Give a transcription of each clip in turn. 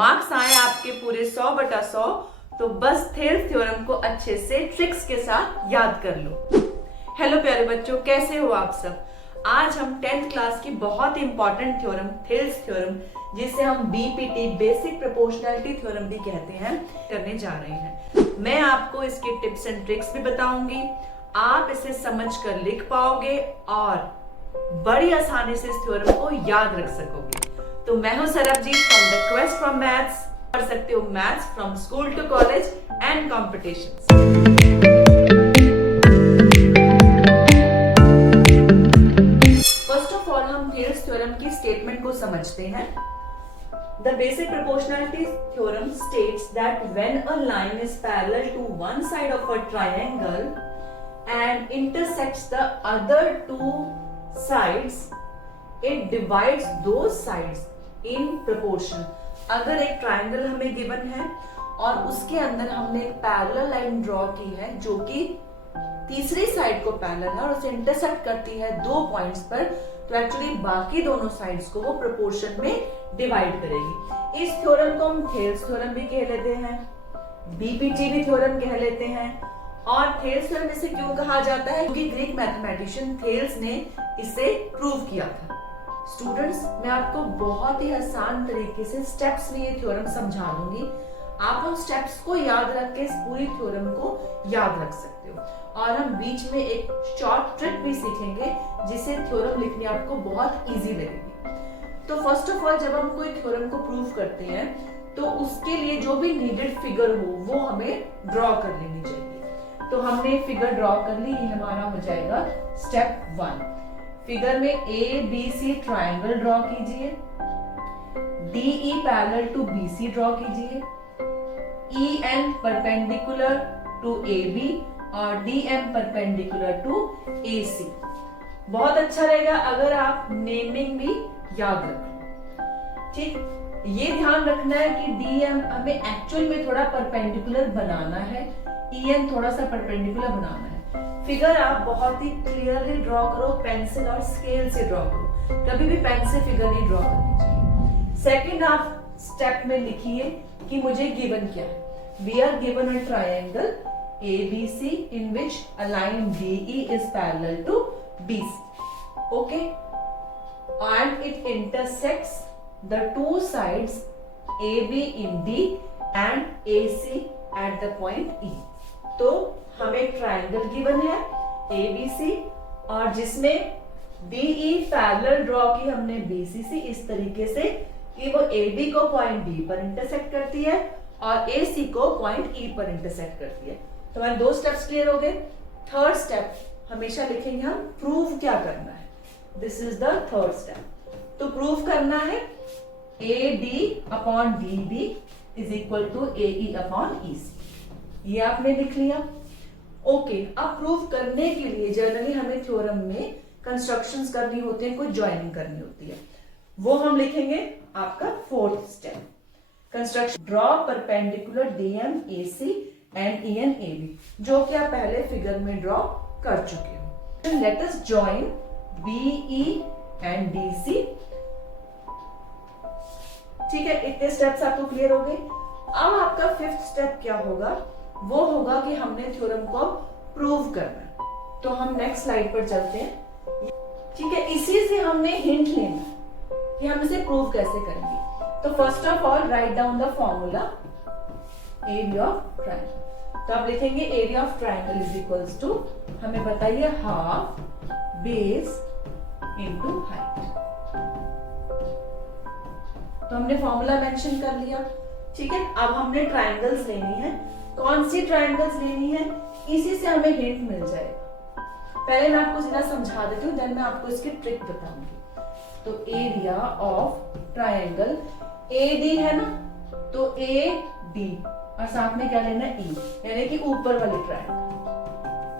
Marks आए आपके पूरे 100/100 तो बस थेल्स थ्योरम को अच्छे से ट्रिक्स के साथ याद कर लो। हेलो प्यारे बच्चों, कैसे हो आप सब। आज हम 10th क्लास की बहुत ही इंपॉर्टेंट थ्योरम थेल्स थ्योरम, जिसे हम बीपीटी बेसिक प्रोपोर्शनैलिटी थ्योरम भी कहते हैं, करने जा रहे हैं। मैं आपको इसके टिप्स एंड ट्रिक्स भी बताऊंगी। आप इसे समझकर लिख पाओगे और बड़ी आसानी से इस थ्योरम को याद रख सकोगे। तो मैं हूं Sarabjit from the quest from maths. कर सकते हो maths from school to college and competitions. First of all हम थेल्स थ्योरम की स्टेटमेंट को समझते हैं। The basic proportionality theorem states that when a line is parallel to one side of a triangle and intersects the other two sides, it divides those sides in proportion. अगर एक triangle हमें given है और उसके अंदर हमने एक parallel line draw की है जो कि तीसरी साइड को पैरेलल है और उसे इंटरसेक्ट करती है 2 पॉइंट्स पर, तो एक्चुअली बाकी दोनों साइड्स को वो प्रोपोर्शन में डिवाइड करेगी। इस थ्योरम को हम थेल्स थ्योरम भी कह लेते हैं, बीपीटी भी थ्योरम कह लेते हैं। और थेल्स थ्योरम इसे क्यों कहा जाता है? क्योंकि ग्रीक मैथमेटिशियन थेल्स ने इसे प्रूव किया था। स्टूडेंट्स, मैं आपको बहुत ही आसान तरीके से स्टेप्स में ये थ्योरम समझा दूंगी। आप उन स्टेप्स को याद रख के इस पूरी थ्योरम को याद रख सकते हो। और हम बीच में एक शॉर्ट ट्रिक भी सीखेंगे जिससे थ्योरम लिखनी आपको बहुत इजी लगेगी। तो फर्स्ट ऑफ ऑल, जब हम कोई थ्योरम को प्रूव करते हैं तो उसके लिए जो भी नीडेड फिगर हो वो हमें ड्रॉ कर लेनी चाहिए। तो हमने फिगर ड्रॉ कर ली, ये हमारा हो जाएगा स्टेप 1। फिगर में A B C triangle draw कीजिए, DE पैरेलल टू BC ड्रॉ कीजिए, EN परपेंडिकुलर टू AB और DM परपेंडिकुलर टू AC। बहुत अच्छा रहेगा अगर आप नेमिंग भी याद रखें। ठीक, ये ध्यान रखना है कि DM हमें एक्चुअल में थोड़ा परपेंडिकुलर बनाना है, EN थोड़ा सा परपेंडिकुलर बनाना है। फिगर आप बहुत ही क्लियरली ड्रॉ करो, पेंसिल और स्केल से ड्रॉ करो, कभी भी पेन से फिगर नहीं ड्रॉ करनी चाहिए। सेकंड, आप स्टेप में लिखिए कि मुझे गिवन क्या है। We are given a triangle ABC in which a line DE is parallel to BC, okay, and it intersects the two sides AB in D and AC at the point E। तो हमें triangle given है ABC और जिसमें DE parallel draw की हमने BC से इस तरीके से कि वो AB को पॉइंट D पर इंटरसेक्ट करती है और AC को पॉइंट E पर इंटरसेक्ट करती है। तो हमारे 2 स्टेप्स क्लियर हो गए। थर्ड स्टेप हमेशा लिखेंगे हम प्रूव क्या करना है। This is the third step. तो प्रूव करना है AD upon DB is equal to AE upon EC। ये आपने लिख लिया। ओके, अब प्रूव करने के लिए जनरली हमें थ्योरम में कंस्ट्रक्शंस करनी होती है, कोई ज्वाइनिंग करनी होती है, वो हम लिखेंगे आपका 4th step. Construction draw perpendicular DM AC and EN AB, जो कि आप पहले फिगर में ड्रॉ कर चुके हो। Let us join BE and DC। ठीक है, इतने स्टेप्स आपको क्लियर हो गए। अब आपका 5th स्टेप क्या होगा? वो होगा कि हमने थ्योरम को प्रूव करना है। तो हम नेक्स्ट स्लाइड पर चलते हैं। ठीक है, इसी से हमने हिंट लेना कि हम इसे प्रूव कैसे करेंगे। तो first of all write down the formula area of triangle. तो आप लिखेंगे area of triangle is equals to, हमें बताइए, हाफ बेस इनटू हाइट। तो हमने फॉर्मूला मेंशन कर लिया। ठीक है, अब हमने ट्राइंगल्स लेनी है। कौन सी ट्राइंगल्स लेनी है, इसी से हमें हिंट मिल जाएगा। पहले मैं आपको सीधा समझा देती हूँ, देन मैं आपको इसकी ट्रिक बताऊंगी। तो एरिया ऑफ ट्राइंगल AD है ना, तो AD और साथ में क्या लेना है, E, यानी कि ऊपर वाली ट्राइंगल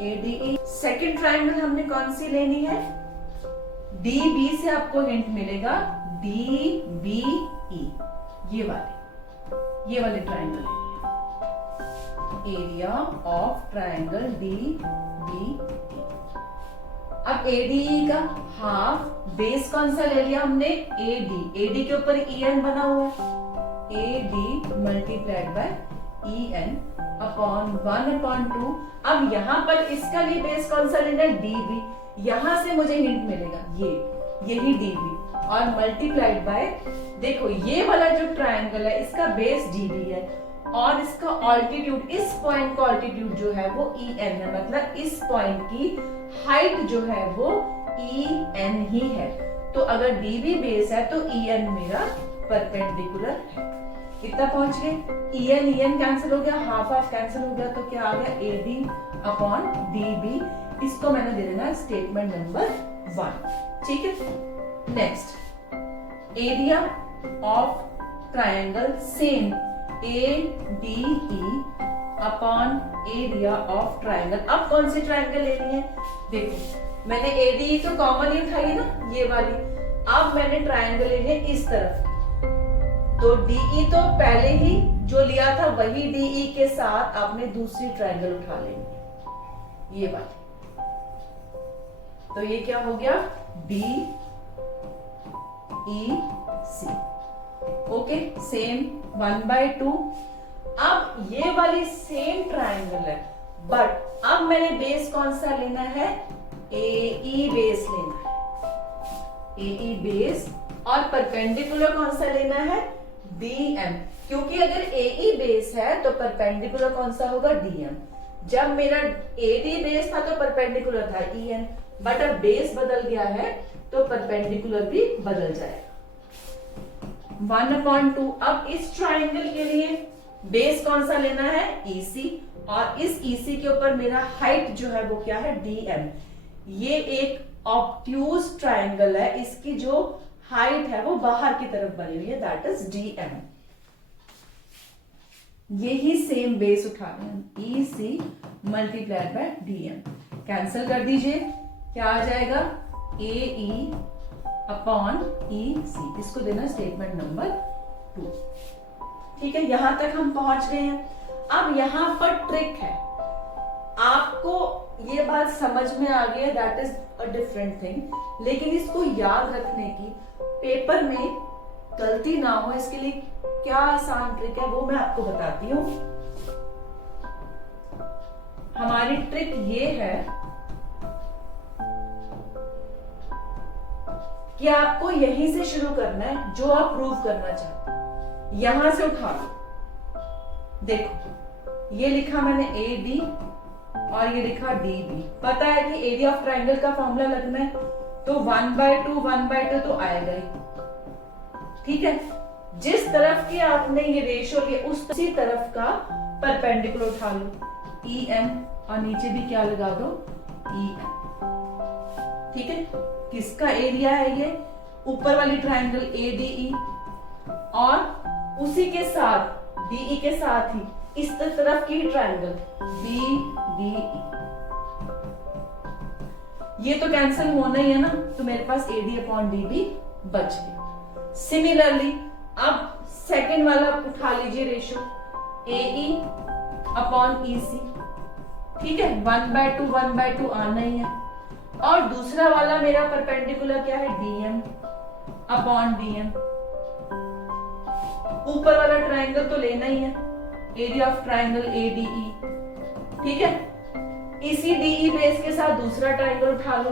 ADE। सेकंड ट्राइंगल हमने कौन सी लेनी है, DB से आपको हिंट मिलेगा, DBE, ये वाली ट्राइंगल है। Area of triangle DBE। अब ADE का हाफ बेस कौन सा ले लिया हमने, AD के ऊपर EN बना हुआ है, AD multiplied by EN upon 1/2। अब यहाँ पर इसका लिए बेस कौन सा लेना है, DB। यहां से मुझे हिंट मिलेगा यही DB और मल्टीप्लाइड बाय, देखो ये वाला जो ट्रायंगल है इसका बेस DB है और इसका ऑल्टीट्यूड, इस पॉइंट का ऑल्टीट्यूड जो है वो EN है, मतलब इस पॉइंट की हाइट जो है वो EN ही है। तो अगर DB बेस है तो EN मेरा परपेंडिकुलर है। कितना पहुंच गए, EN कैंसिल हो गया, हाफ कैंसिल हो गया, तो क्या आ गया AD अपॉन DB। इसको मैंने दे देना स्टेटमेंट नंबर 1। ठीक है, next area of triangle same ADE upon area of triangle. अब कौन सी ट्रायंगल लेनी है, देखो मैंने ADE तो कॉमन ही उठाई ना, ये वाली। अब मैंने ट्रायंगल लेनी है इस तरफ, तो DE तो पहले ही जो लिया था वही DE के साथ आपने दूसरी ट्रायंगल उठा लेनी, ये बात। तो ये क्या हो गया, DEC। Okay, same 1/2। अब ये वाली सेम ट्रायंगल है, बट अब मैंने बेस कौन सा लेना है, AE बेस लेना है, AE बेस, और परपेंडिकुलर कौन सा लेना है, DM। क्योंकि अगर AE बेस है तो परपेंडिकुलर कौन सा होगा, DM। जब मेरा AD बेस था तो परपेंडिकुलर था EN, बट अब बेस बदल गया है तो परपेंडिकुलर भी बदल जाएगा। 1/2। अब इस ट्रायंगल के लिए बेस कौन सा लेना है, EC, और इस EC के ऊपर मेरा हाइट जो है वो क्या है, DM। ये एक ऑब्ट्यूज ट्रायंगल है, इसकी जो हाइट है वो बाहर की तरफ बनी हुई है, दैट इज DM। यही सेम बेस उठा रहे हैं, EC multiplied by DM। Cancel कर दीजिए, क्या आ जाएगा, AE अपॉन EC। इसको देना स्टेटमेंट नंबर 2। ठीक है, यहां तक हम पहुंच गए हैं। अब यहां पर ट्रिक है, आपको ये बात समझ में आ गई है, that is a different thing, लेकिन इसको याद रखने की, पेपर में गलती ना हो, इसके लिए क्या आसान ट्रिक है वो मैं आपको बताती हूँ। हमारी ट्रिक ये है कि आपको यहीं से शुरू करना है, जो आप प्रूव करना चाहते हैं यहां से उठा लो। देखो ये लिखा मैंने AD और ये लिखा DB। पता है कि एरिया ऑफ ट्रायंगल का फॉर्मूला लगना है, तो 1/2 तो आएगा ही। ठीक है, जिस तरफ के आपने ये रेशियो लिए उसी तरफ का परपेंडिकुलर उठा लो, EM, और नीचे भी क्या लगा दो, EM। ठीक है, किसका एरिया है ये, ऊपर वाली ट्रायंगल ADE, और उसी के साथ DE के साथ ही इस तरफ की ट्रायंगल BDE। ये तो कैंसिल होना ही है ना, तो मेरे पास AD अपॉन DB बच गया। सिमिलरली अब सेकेंड वाला उठा लीजिए रेशियो, AE अपॉन EC। ठीक है, 1/2 आना ही है, और दूसरा वाला मेरा परपेंडिकुलर क्या है, DM अपॉन DM। ऊपर वाला ट्रायंगल तो लेना ही है, एरिया ऑफ ट्रायंगल ADE। ठीक है, इसी DE बेस के साथ दूसरा ट्रायंगल उठा लो,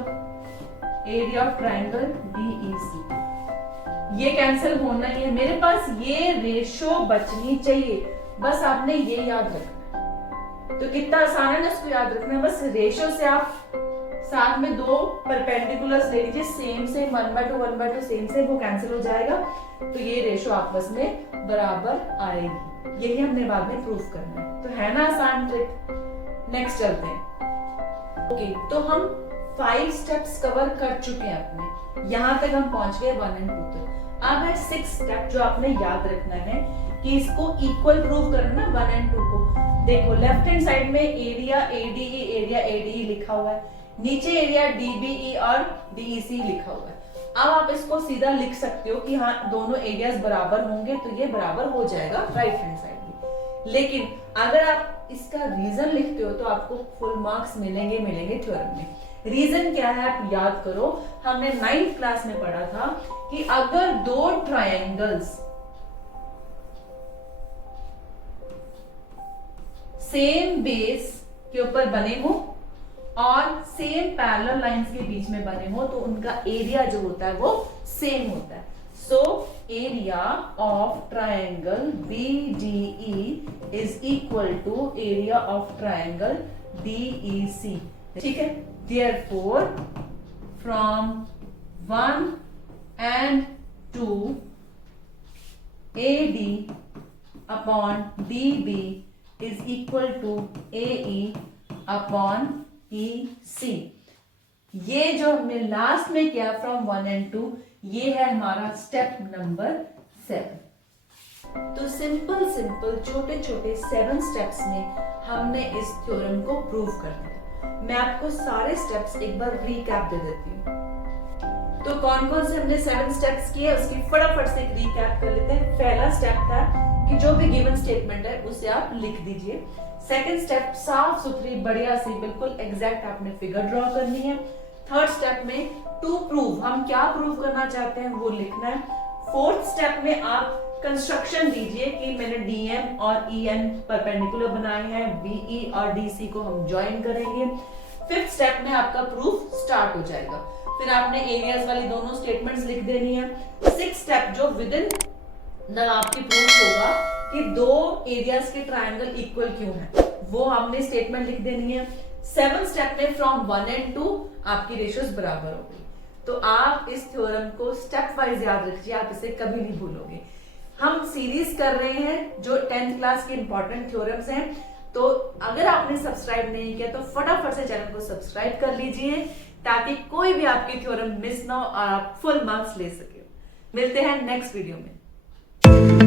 एरिया ऑफ ट्रायंगल DEC। ये कैंसिल होना ही है, मेरे पास ये रेशो बचनी चाहिए, बस आपने ये याद रखना है। तो कितना आसान है ना इसको याद रखना, बस रेशो से आप साथ में दो परपेंडिकुलर्स ले लीजिए, सेम 1/2 सेम वो कैंसिल हो जाएगा, तो ये रेशो आपस में बराबर आएगी। यही हमने बाद में प्रूव करना है। तो है ना आसान ट्रिक। नेक्स्ट चलते हैं। ओके, तो हम 5 स्टेप्स कवर कर चुके हैं अपने, यहां तक हम पहुंच गए 1 और 2 तक। अब है 6 स्टेप जो आपने याद रखना है कि इसको इक्वल प्रूव करना 1 और 2 को। देखो लेफ्ट हैंड साइड में एरिया ADE लिखा हुआ है, नीचे एरिया DBE और DEC लिखा हुआ है। अब आप इसको सीधा लिख सकते हो कि हाँ दोनों एरियाज बराबर होंगे, तो ये बराबर हो जाएगा राइट हैंड साइड भी। लेकिन अगर आप इसका रीजन लिखते हो तो आपको फुल मार्क्स मिलेंगे थ्योरम में। रीजन क्या है आप याद करो, हमने 9th क्लास में पढ़ा था कि अगर दो ट्रायंगल्स सेम बेस के ऊपर बने हो और सेम पैरेलल लाइंस के बीच में बने हो तो उनका एरिया जो होता है वो सेम होता है. So area of triangle BDE is equal to area of triangle DEC. ठीक है. Therefore, from 1 and 2 AD upon DB is equal to AE upon EC. ये जो हमने लास्ट में किया फ्रॉम 1 and 2, ये है हमारा स्टेप नंबर 7. तो सिंपल छोटे छोटे 7 स्टेप्स में हमने इस थ्योरम को प्रूव कर दिया. मैं आपको सारे स्टेप्स एक बार रिकैप दे देती हूँ. तो कौन कौन से हमने 7 स्टेप्स किए उसकी फटाफट से एक रिकैप कर लेते हैं. पहला स्टेप था कि जो भी गिवन स्टेटमेंट है उसे आप लिख दीजिए. सेकंड स्टेप साफ सुथरी बढ़िया सी बिल्कुल एग्जैक्ट आपने फिगर ड्रॉ करनी है. थर्ड स्टेप में टू प्रूव, हम क्या प्रूव करना चाहते हैं वो लिखना है. फोर्थ स्टेप में आप कंस्ट्रक्शन दीजिए कि मैंने DM और EN परपेंडिकुलर बनाए हैं, BE और DC को हम ज्वाइन करेंगे. फिफ्थ स्टेप में आपका प्रूफ स्टार्ट हो जाएगा. फिर आपने एरियाज वाली दोनों स्टेटमेंट्स लिख देनी है. सिक्स्थ स्टेप जो विद इन द आपकी प्रूफ होगा कि दो एरियाज के ट्रायंगल इक्वल क्यों है, वो हमने स्टेटमेंट लिख देनी है. सेवन स्टेप में फ्रॉम 1 and 2 आपकी रेशियोज बराबर हो गई. तो आप इस थ्योरम को स्टेप वाइज याद रखिए, आप इसे कभी नहीं भूलोगे. हम सीरीज कर रहे हैं जो 10th क्लास के इंपॉर्टेंट थ्योरम्स हैं. तो अगर आपने सब्सक्राइब नहीं किया तो फटाफट से चैनल को सब्सक्राइब कर लीजिए ताकि कोई भी आपकी थ्योरम मिस ना हो और आप फुल मार्क्स ले सके. मिलते हैं नेक्स्ट वीडियो में.